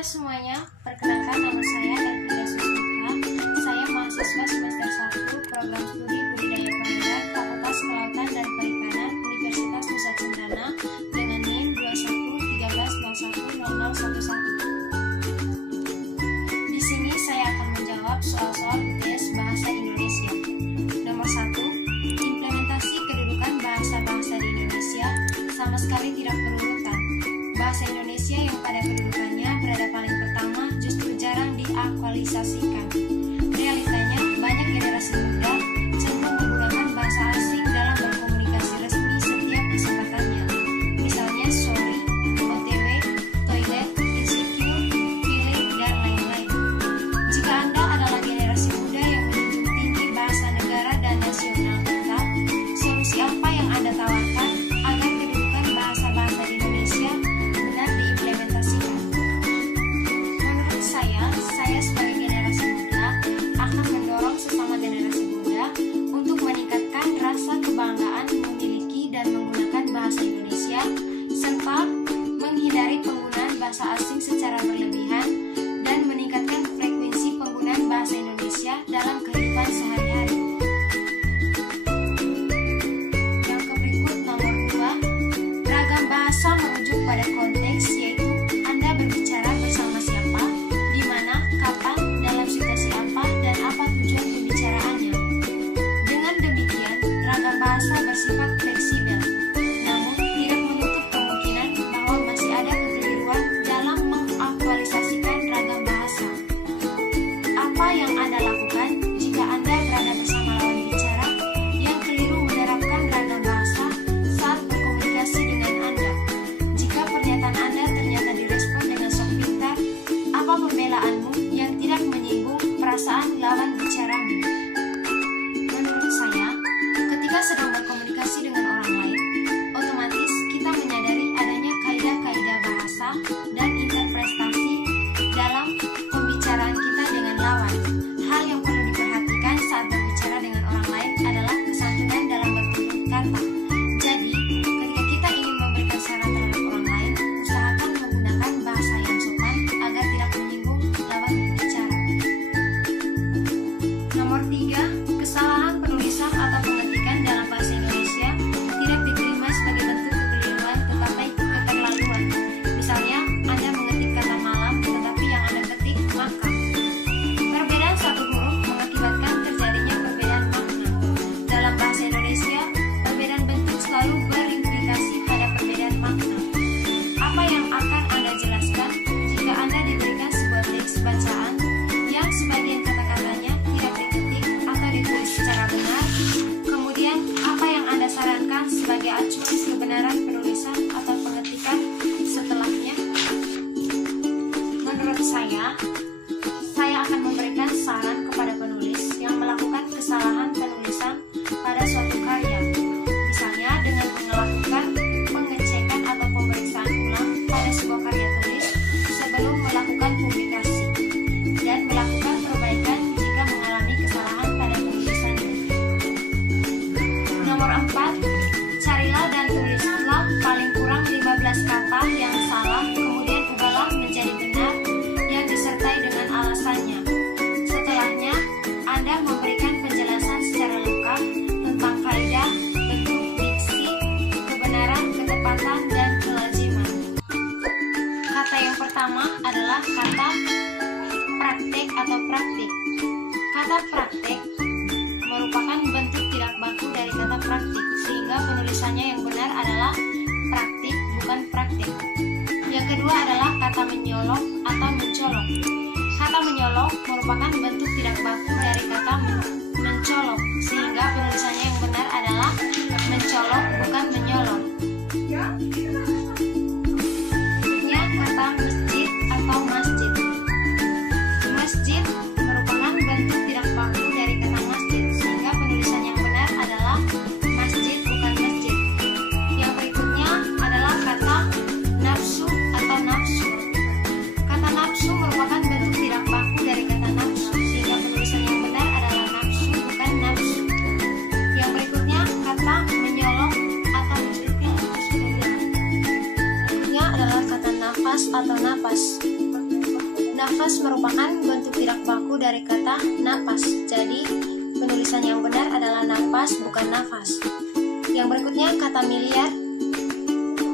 Halo semuanya, perkenalkan nama saya Elvira Susmita. Saya mahasiswa semester 1 program studi budidaya perairan Fakultas Kelautan dan Perikanan Universitas Nusa Cendana dengan NIM 2113010011. Di sini saya akan menjawab soal-soal UTS Bahasa Indonesia. Nomor 1, implementasi kedudukan bahasa-bahasa di Indonesia sama sekali tidak berurutan. Bahasa Indonesia yang pada kedudukannya berada paling pertama justru jarang diaktualisasikan. Realitanya, banyak generasi muda cenderung menggunakan bahasa asing dalam berkomunikasi resmi setiap kesempatannya. Misalnya sorry, OTW, toilet, insecure, feeling, dan lain-lain. Jika Anda adalah generasi muda yang menjunjung tinggi bahasa negara dan nasional kita, solusi apa yang Anda tawarkan agar kedudukan bahasa-bahasa di Indonesia benar diimplementasikan? Menurut saya sebagai generasi muda akan mendorong sesama generasi muda untuk meningkatkan rasa kebanggaan memiliki dan menggunakan bahasa Indonesia serta menghindari penggunaan bahasa asing secara berlebihan dan meningkatkan frekuensi penggunaan bahasa Indonesia dalam kehidupan sehari-hari. Yang berikut nomor 2, ragam bahasa merujuk pada konteks, yaitu Anda berbicara bersama siapa, di mana, kapan, dalam situasi apa, dan apa tujuan pembicaraannya. Dengan demikian, ragam bahasa bersifat fleksibel, namun tidak menutup kemungkinan bahwa masih ada kekeliruan dalam mengaktualisasikan ragam bahasa. Apa yang Anda lakukan jika Anda berada bersama lawan bicara yang keliru menerapkan ragam bahasa saat berkomunikasi dengan Anda? Jika pernyataan Anda ternyata direspon dengan sok pintar, apa pembelaanmu yang tidak menyinggung perasaan lawan bicaramu? Menurut saya, ketika sedang berkomunikasi dengan orang lain, otomatis kita menyadari adanya kaidah-kaidah bahasa dan interpretasi dalam pembicaraan kita dengan lawan. Hal yang perlu diperhatikan saat berbicara dengan orang lain adalah kesantunan dalam bertutur kata. Jadi, ketika kita ingin memberikan saran terhadap orang lain, usahakan menggunakan bahasa yang sopan agar tidak menyinggung lawan bicara. Nomor 3, kesalahan penulisan atau pengetikan dalam bahasa Indonesia tidak diterima sebagai bentuk kekeliruan tetapi keterlaluan. Misalnya, Anda mengetik kata malam tetapi yang Anda ketik makan. Perbedaan satu huruf mengakibatkan terjadinya perbedaan makna. Dalam bahasa Indonesia, perbedaan bentuk selalu berimplikasi pada perbedaan makna. Apa yang akan Anda jelaskan jika Anda diberikan sebuah teks bacaan yang sebagian kata-katanya tidak diketik atau ditulis secara benar? Kemudian, apa yang Anda sarankan sebagai acuan kebenaran penulisan atau pengetikan setelahnya? Menurut saya akan memberikan saran kepada penulis yang melakukan kesalahan penulisan pada suatu karya. Misalnya dengan melakukan pengecekan atau pemeriksaan ulang pada sebuah karya tulis sebelum melakukan publikasi, dan melakukan perbaikan jika mengalami kesalahan pada penulisan. Nomor 4, carilah dan tulislah paling kurang 15 kata yang salah, kemudian ubahlah menjadi benar yang disertai dengan alasannya. Setelahnya, Anda memberikan penjelasan secara lengkap tentang kaidah, bentuk, diksi, kebenaran, ketepatan, dan kelaziman. Kata yang pertama adalah kata praktek atau praktik. Kata praktek merupakan bentuk tidak baku dari kata praktik, sehingga penulisannya yang benar adalah praktik, bukan praktik. Yang kedua adalah kata menyolok atau mencolok. Kata menyolok merupakan bentuk tidak baku dari kata mencolok, sehingga penulisannya yang benar adalah mencolok, bukan menyolok. Berikutnya kata masjid atau masjid. Masjid merupakan bentuk tidak baku dari kata masjid, sehingga penulisan yang benar adalah masjid, bukan masjid. Yang berikutnya adalah kata nafsu atau nafsu. Kata nafsu merupakan bentuk tidak baku dari kata nafsu, sehingga penulisan yang benar adalah nafsu, bukan nafsu. Yang berikutnya kata menyolok atau berikutnya adalah kata nafas atau napas. Nafas merupakan bentuk tidak baku dari kata napas. Jadi, penulisan yang benar adalah napas, bukan nafas. Yang berikutnya, kata miliar.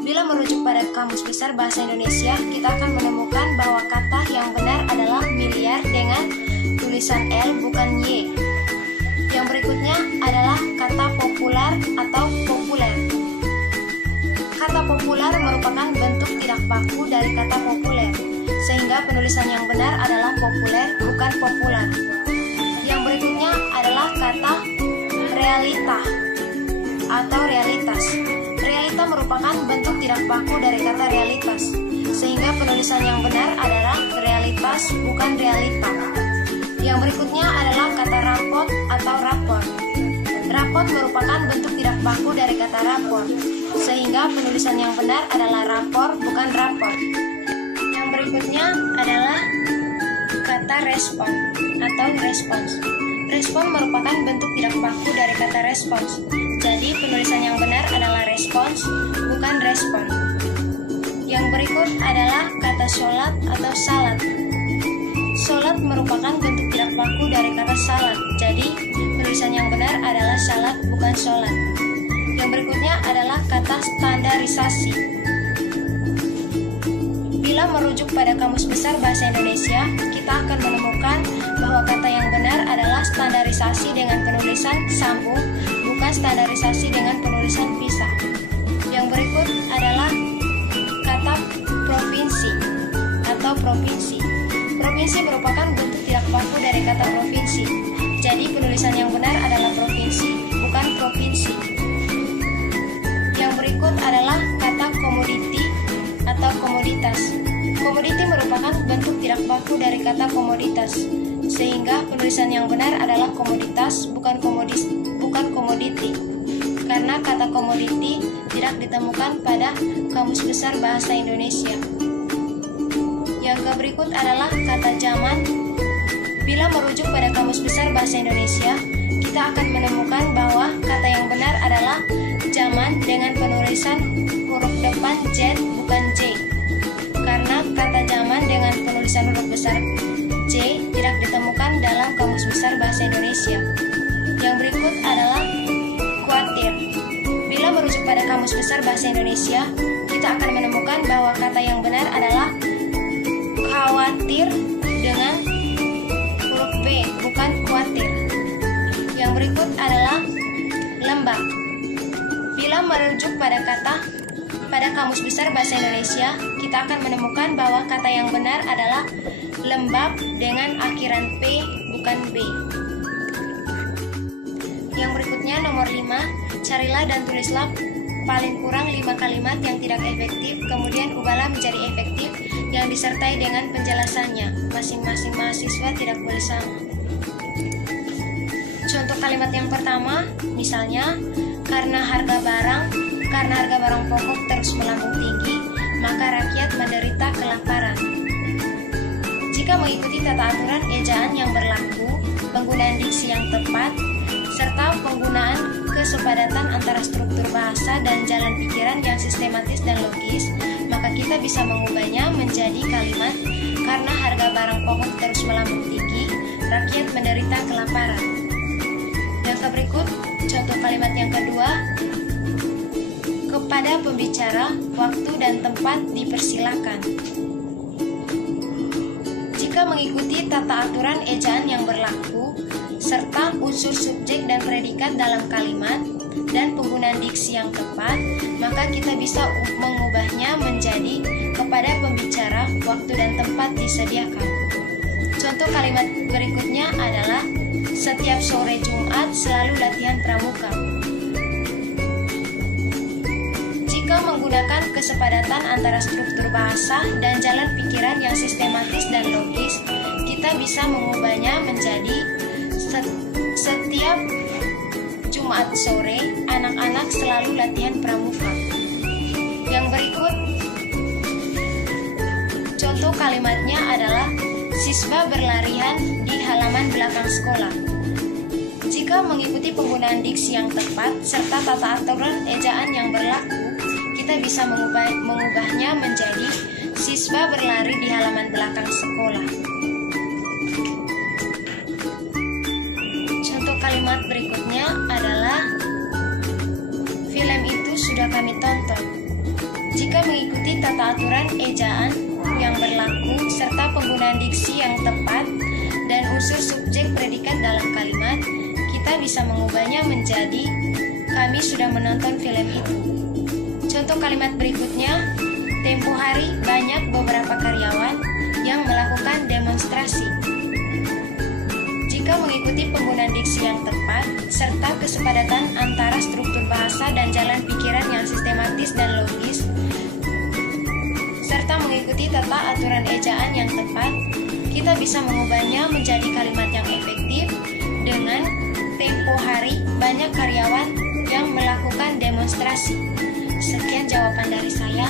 Bila merujuk pada Kamus Besar Bahasa Indonesia, kita akan menemukan bahwa kata yang benar adalah miliar dengan tulisan L bukan Y. Yang berikutnya adalah kata populer atau populer. Kata populer merupakan bentuk tidak baku dari kata populer, sehingga penulisan yang benar adalah populer, bukan populer. Yang berikutnya adalah kata realita atau realitas. Realita merupakan bentuk tidak baku dari kata realitas, sehingga penulisan yang benar adalah realitas, bukan realita. Yang berikutnya adalah kata rapot atau rapor. Rapot merupakan bentuk tidak baku dari kata rapor, sehingga penulisan yang benar adalah rapor, bukan rapor. Yang berikutnya adalah kata respon atau respons. Respon merupakan bentuk tidak baku dari kata respons. Jadi penulisan yang benar adalah respons, bukan respon. Yang berikut adalah kata sholat atau salat. Sholat merupakan bentuk tidak baku dari kata salat. Jadi penulisan yang benar adalah salat, bukan sholat. Yang berikutnya adalah kata standarisasi. Bila merujuk pada Kamus Besar Bahasa Indonesia, kita akan menemukan bahwa kata yang benar adalah standarisasi dengan penulisan sambung, bukan standarisasi dengan penulisan pisah. Yang berikut adalah kata provinsi atau provinsi. Provinsi merupakan bentuk tidak baku dari kata provinsi. Jadi penulisan yang benar adalah provinsi, bukan provinsi. Yang berikut adalah kata komoditi atau komoditas. Komoditi merupakan bentuk tidak baku dari kata komoditas, sehingga penulisan yang benar adalah komoditas, bukan komoditi. Karena kata komoditi tidak ditemukan pada Kamus Besar Bahasa Indonesia. Yang berikut adalah kata zaman. Bila merujuk pada Kamus Besar Bahasa Indonesia, kita akan menemukan bahwa kata yang benar adalah zaman dengan penulisan huruf depan Z bukan J. Karena kata zaman dengan penulisan huruf besar J tidak ditemukan dalam Kamus Besar Bahasa Indonesia. Yang berikut adalah kuatir. Bila merujuk pada Kamus Besar Bahasa Indonesia, kita akan menemukan bahwa kata yang benar adalah khawatir dengan huruf B, bukan kuatir. Yang berikut adalah lembab. Bila merujuk pada Kamus Besar Bahasa Indonesia, kita akan menemukan bahwa kata yang benar adalah lembab dengan akhiran P, bukan B. Yang berikutnya nomor 5, carilah dan tulislah paling kurang 5 kalimat yang tidak efektif, kemudian ubahlah menjadi efektif yang disertai dengan penjelasannya. Masing-masing mahasiswa tidak boleh sama. Contoh kalimat yang pertama, misalnya, karena harga barang pokok terus melambung tinggi, maka rakyat menderita kelaparan. Jika mengikuti tata aturan ejaan yang berlaku, penggunaan diksi yang tepat, serta penggunaan kesepadatan antara struktur bahasa dan jalan pikiran yang sistematis dan logis, maka kita bisa mengubahnya menjadi kalimat karena harga barang pokok terus melambung tinggi, rakyat menderita kelaparan. Yang berikut, contoh kalimat yang kedua, kepada pembicara, waktu dan tempat dipersilakan. Jika mengikuti tata aturan ejaan yang berlaku, serta unsur subjek dan predikat dalam kalimat, dan penggunaan diksi yang tepat, maka kita bisa mengubahnya menjadi kepada pembicara, waktu dan tempat disediakan. Contoh kalimat berikutnya adalah, setiap sore Jumat selalu latihan pramuka. Jika menggunakan kesepadatan antara struktur bahasa dan jalan pikiran yang sistematis dan logis, kita bisa mengubahnya menjadi setiap Jumat sore anak-anak selalu latihan pramuka. Yang berikut contoh kalimatnya adalah, siswa berlarian di halaman belakang sekolah. Jika mengikuti penggunaan diksi yang tepat serta tata aturan ejaan yang berlaku, kita bisa mengubahnya menjadi siswa suka berlari di halaman belakang sekolah. Contoh kalimat berikutnya adalah film itu sudah kami tonton. Jika mengikuti tata aturan ejaan yang berlaku serta penggunaan diksi yang tepat dan unsur subjek predikat dalam kalimat, kita bisa mengubahnya menjadi kami sudah menonton film itu. Contoh kalimat berikutnya, tempo hari banyak beberapa karyawan yang melakukan demonstrasi. Jika mengikuti penggunaan diksi yang tepat serta kesepadatan antara struktur bahasa dan jalan pikiran yang sistematis dan logis, serta mengikuti tata aturan ejaan yang tepat, kita bisa mengubahnya menjadi kalimat yang efektif dengan tempo hari banyak karyawan yang melakukan demonstrasi. Sekian jawaban dari saya.